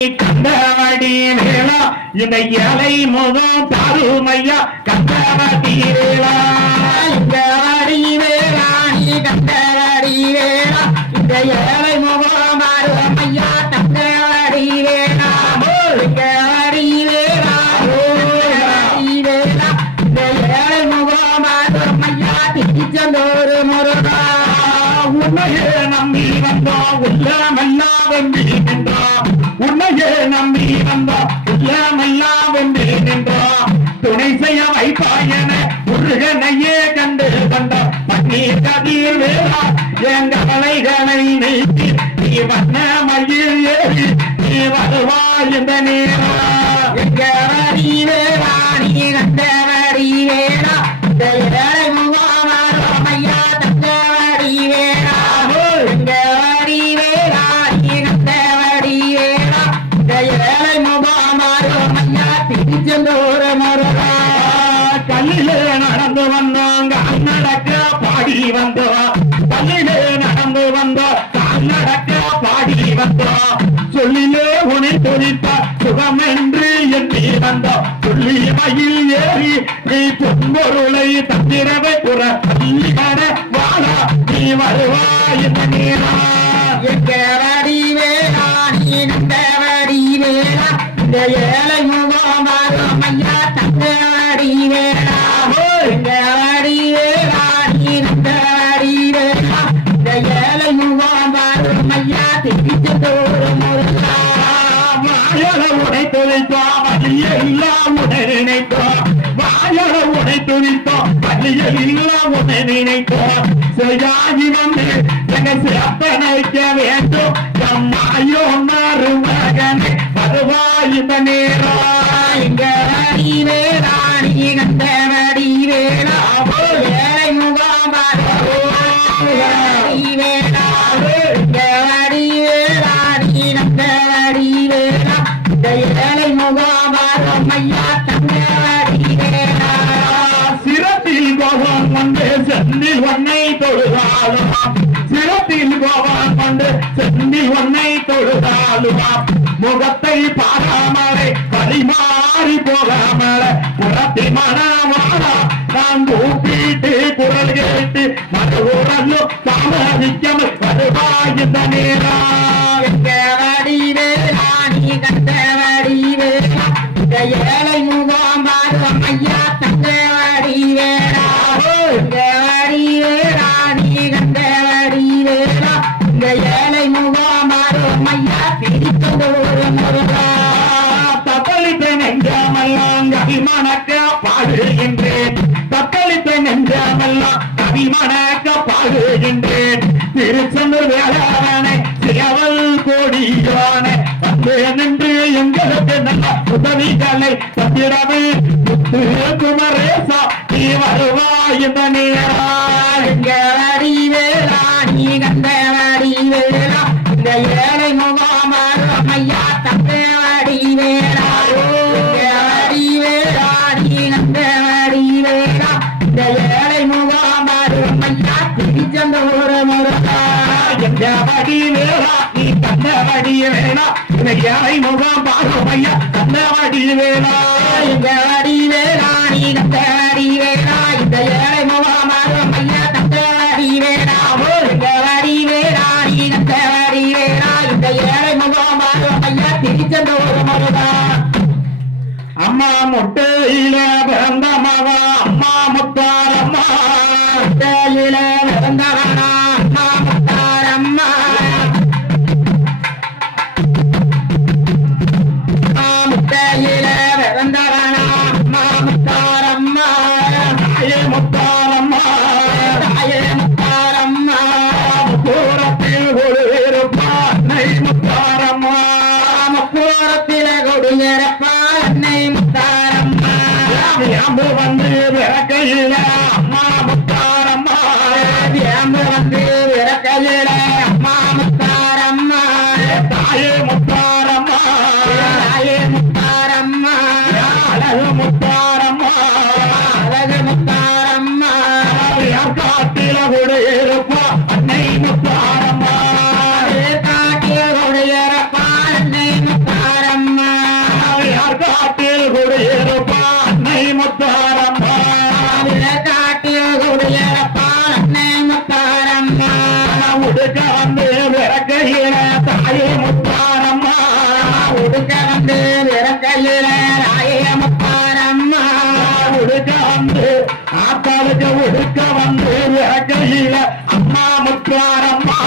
கந்தவடி வேளா இந்த இலை முகம் தாருமையா கந்தவடி வேளா கண்டவடி வேளா நீ கண்டவடி வேளா இந்த ஏழை முகம் ஐயா கண்டவடி வேளா கண்டவடி வேளா வேளா இந்த ஏழை முகம் ஐயா திச்சந்தோறு முருகா. உன்னையே நம்பி வந்தா உள்ளமெல்லாம் வென்றி நின்றா. உன்னையே நம்பி வந்தா உள்ளமெல்லாம் வென்றி நின்றா. துணை செய்ய வைப்பாயன முருகனையே கண்டு வந்தா. பன்னீர் கதிர் வேளா எங்க கலைகளை நீக்கி நீ வண்ண மயில் ஏறி நீ வருவாய் இந்த நேரம் வழியை எல்லாம் உடை நினைத்தோம் செய்யாகி வந்து எங்க சிறப்பனைக்க வேண்டும் மருமகனை வருவாய் இந்த நேரம். சிரத்தில் கோபம் செந்தில் ஒன்னை தொழுதாலும் சிரத்தில் கோபம் கொண்டு செந்தில் ஒன்னை தொழுதாலும் முகத்தை பாராமலை பரிமாறி போகாமல புறத்தி மனமாறா நான் கூப்பிட்டு குரல் கேட்டு மறுபுறலும் தாமதிக்கமல் வருவாய் இந்த நேரம் வருகின்றேன். பாடுகின்றேன் திருச்செந்தூர் வேளாணை சிறவல் கோடியானே. வந்து நின்று எங்களுக்கு நல்ல உதவிகளை தந்திரவே முத்து குமரேசா நீ வருவாய் இந்த நேரம் எந்தபடி வேளா நீ கண்டபடி வேளா உனக்கு யாரை முகம் பார்வையா கண்டபடி வேளா எங்கவடி வேளா நீ கண்டவடி வேளா இந்த ஏழை முகமாறு ஐயா தங்கவடி வேளா எங்கவடி வேளா நீ கண்டவடி வேளா இந்த ஏழை ஐயா அம்மா முட்டையில பிறந்த மகா. அம்மா உடுக்க வந்து விறக்கையில தாயே முத்தாரம்மா உடுக்க வந்து விறக்கையில ராயே முத்தாரம்மா உடுக்க வந்து ஆத்தாளுக்கு உடுக்க வந்து விறக்கையில அம்மா முத்தாரம்மா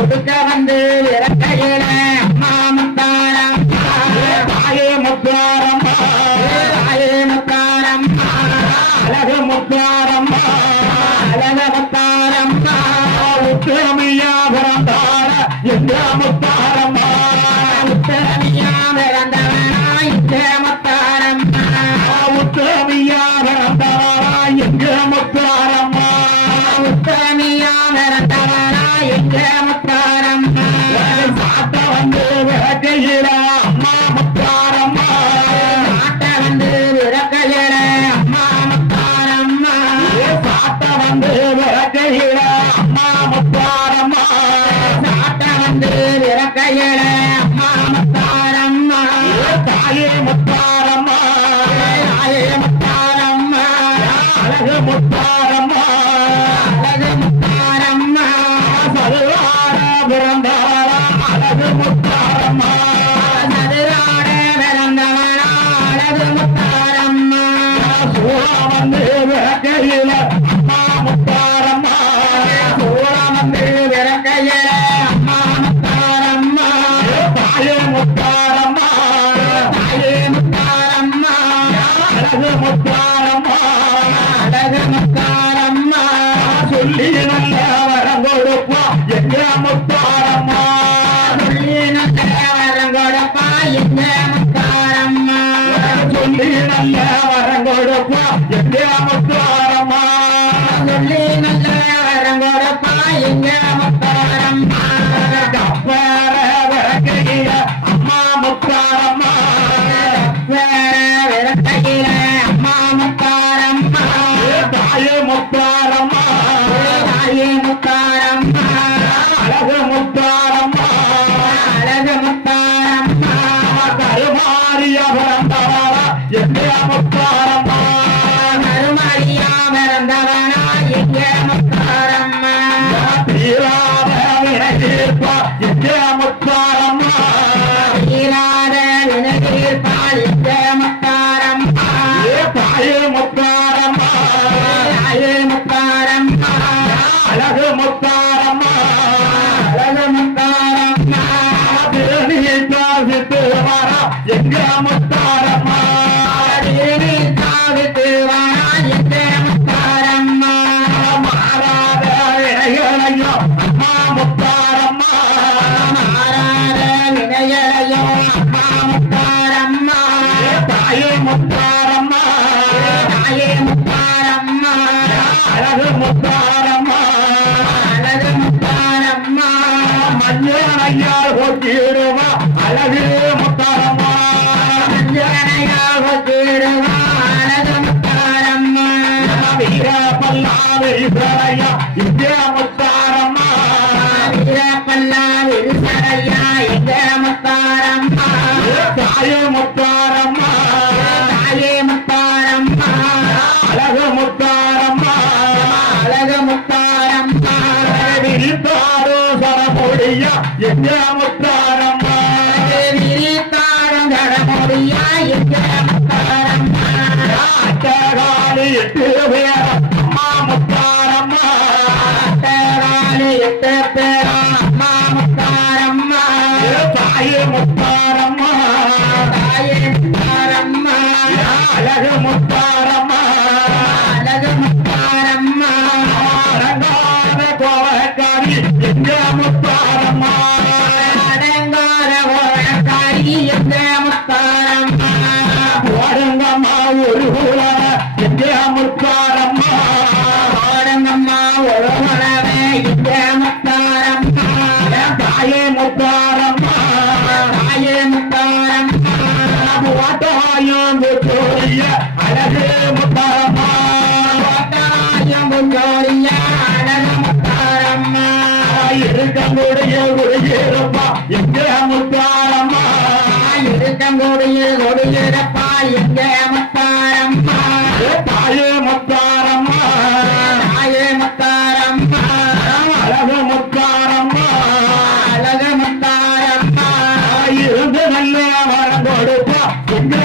உடுக்க வந்து விறக்கையில அம்மா முத்தாரம்மா தாயே முத்தாரம்மா தாயே முத்தாரம்மா அழகு முத்தாரம்மா எங்க முத்தாரம்மா சாத்த வந்து விளக்குகிற அம்மா முத்தாரம்மா நாட்ட வந்து விளக்குகிற அம்மா முத்தாரம்மா சாத்த வந்து விளக்குகிற அம்மா முத்தாரம்மா சாத்த வந்து விளக்குகிற அம்மா முத்தாரம்மா தாயே முத்தாரம்மா தாயே முத்தாரம்மா அழகு முத்தாரம் முத்தார முத்தாரம்மா. அழகு முத்தாரம்மா. மஞ்சனையால் ஒத்திடுவா அழகு முத்தாரம்மா. மஞ்சனையால் ஒத்திடுவா அழகு முத்தாரம்மா. வீர பல்லாவில் இந்தியா get to. தங்களுடைய ஒளியேறப்பா எங்கே முத்தாரம்மா தங்களுடைய ஒளியேறப்பா எங்கே முத்தாரம்மா தாயே முத்தாரம்மா. தாயே முத்தாரம்மா. அழகு முத்தாரம்மா. அழகு முத்தாரம்மா. இருந்து நல்ல வரம் கொடுப்பா எங்கே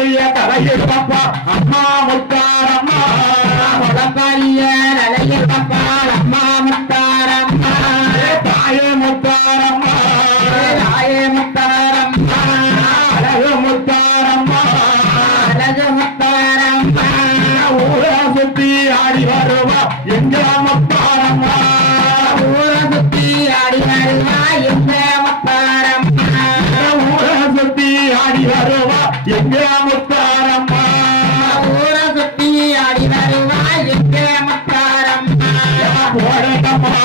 பாடிய தலையில் பாப்பா. அம்மா முத்தாரம்மா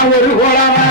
ஒரு குளமா